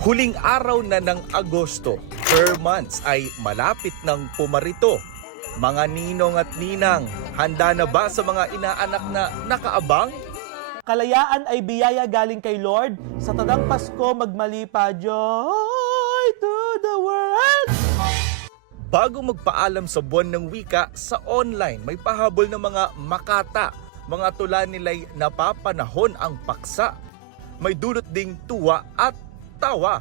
Huling araw na ng Agosto, per months ay malapit ng pumarito. Mga ninong at ninang, handa na ba sa mga inaanak na nakaabang? Kalayaan ay biyaya galing kay Lord. Sa tadang Pasko, magmalipa, joy to the world! Bago magpaalam sa buwan ng wika, sa online may pahabol ng mga makata. Mga tula nila'y napapanahon ang paksa. May dulot ding tuwa at tawa.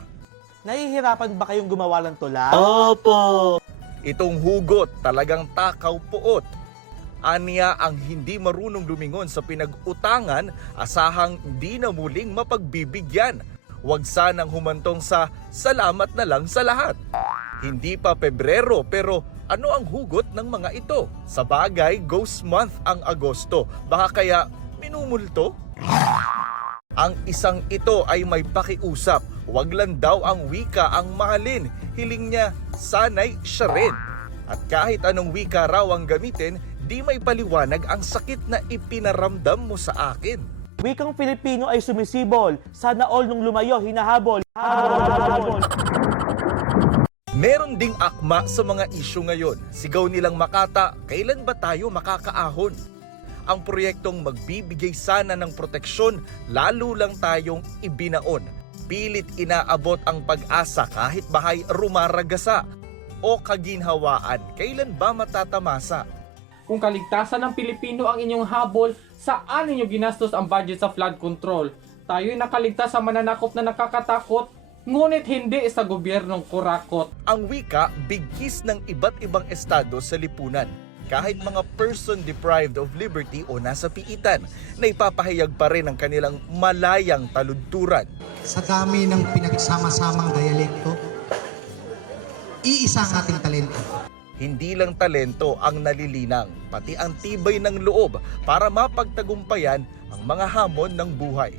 Nahihirapan ba kayong gumawa ng tula? Opo! Itong hugot talagang takaw puot. Aniya ang hindi marunong lumingon sa pinag-utangan, asahang hindi na muling mapagbibigyan. Huwag sanang humantong sa salamat na lang sa lahat. Hindi pa Pebrero pero ano ang hugot ng mga ito? Sa bagay, ghost month ang Agosto. Baka kaya minumulto? Ang isang ito ay may pakiusap. Huwag lang daw ang wika ang mahalin. Hiling niya, sana'y siya rin. At kahit anong wika raw ang gamitin, di may paliwanag ang sakit na ipinaramdam mo sa akin. Wikang Pilipino ay sumisibol. Sana all nung lumayo, hinahabol. Habol. Meron ding akma sa mga isyu ngayon. Sigaw nilang Makata, kailan ba tayo makakaahon? Ang proyektong magbibigay sana ng proteksyon, lalo lang tayong ibinaon. Pilit inaabot ang pag-asa kahit bahay rumaragasa. O kaginhawaan, kailan ba matatamasa? Kung kaligtasan ng Pilipino ang inyong habol, saan ninyo ginastos ang budget sa flood control? Tayo'y nakaligtas sa mananakop na nakakatakot, ngunit hindi sa gobyernong kurakot. Ang wika, bigkis ng iba't ibang estado sa lipunan. Kahit mga person deprived of liberty o nasa piitan, na ipapahayag pa rin ang kanilang malayang taludturan. Sa dami ng pinagsama-samang dialekto, iisa ang ating talento. Hindi lang talento ang nalilinang, pati ang tibay ng loob para mapagtagumpayan ang mga hamon ng buhay.